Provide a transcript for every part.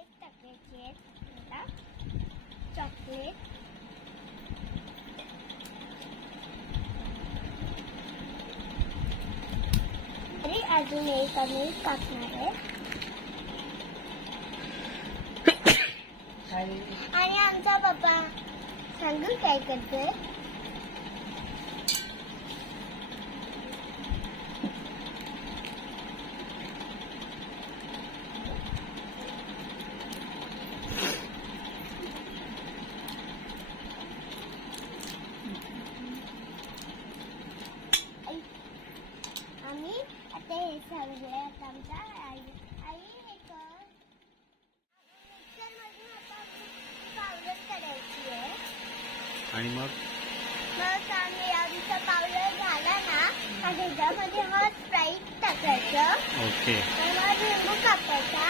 Chocolate टाकायचे आहेत. Chocolate आणि अजून एक आम्ही टाकणार आहे. आणि आमचा पप्पा सांगू काय करतोय. आम्ही आता हे सगळे आता आमच्या आई एक मिक्सर मधून आता पावडर करायची आहे. आणि मग आम्ही आमचा पावडर झाला ना त्याच्यामध्ये हा स्प्राईट टाकायचं. ओके. मग लिंबू कापायचा.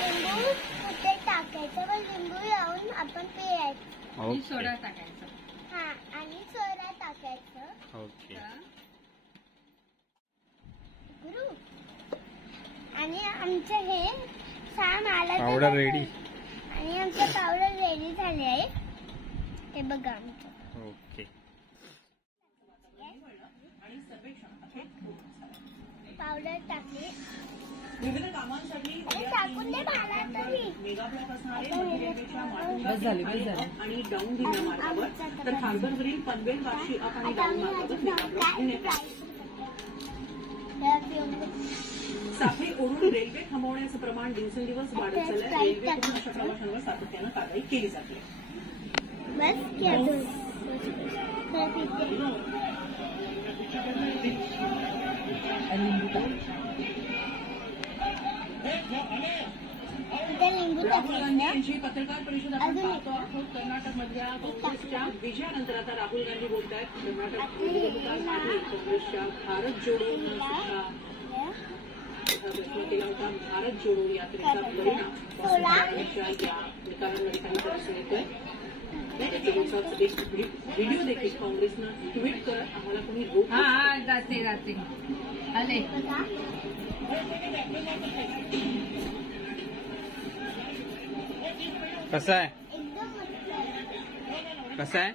लिंबू कुठे टाकायचं मग लिंबू लावून आपण पिळायचं. ओके. सोडा टाकायचा. हा आणि सोडा टाकायचं. ओके. आणि आमचं हे साम आलं पावडर रेडी. आणि आमचं पावडर रेडी झाले आहे. हे बघा आमचं. ओके. पावडर टाकली. विविध कामांसाठी टाकून दे मला तरी. मेगा ब्लॉक असणारे आणि डाऊन धिंगा मार्गावर तर हार्बरवरील पनवेल वाशी अप आणि डाऊन मार्गावर मेगा ब्लॉक साखळी ओढून रेल्वे थांबवण्याचं प्रमाण दिवसेंदिवस वाढत चाललंय. रेल्वेकडून अशा प्रवाशांवर सातत्यानं कारवाई केली जाते. बस लिंबू राहुल गांधी यांची पत्रकार परिषद आपण पाहतो आहोत. कर्नाटकमधल्या काँग्रेसच्या विजयानंतर आता राहुल गांधी बोलत आहेत. कर्नाटक निवडणुका आधी काँग्रेसच्या भारत जोडो प्रश्न केला होता. भारत जोडो यात्रेचा परिणाम काँग्रेसच्या या निकालांमध्ये काही दिसून येतोय. एक व्हिडिओ देखील काँग्रेसनं ट्विट करत आम्हाला कोणी रोख जाते आले. कसं आहे एकदम कसं आहे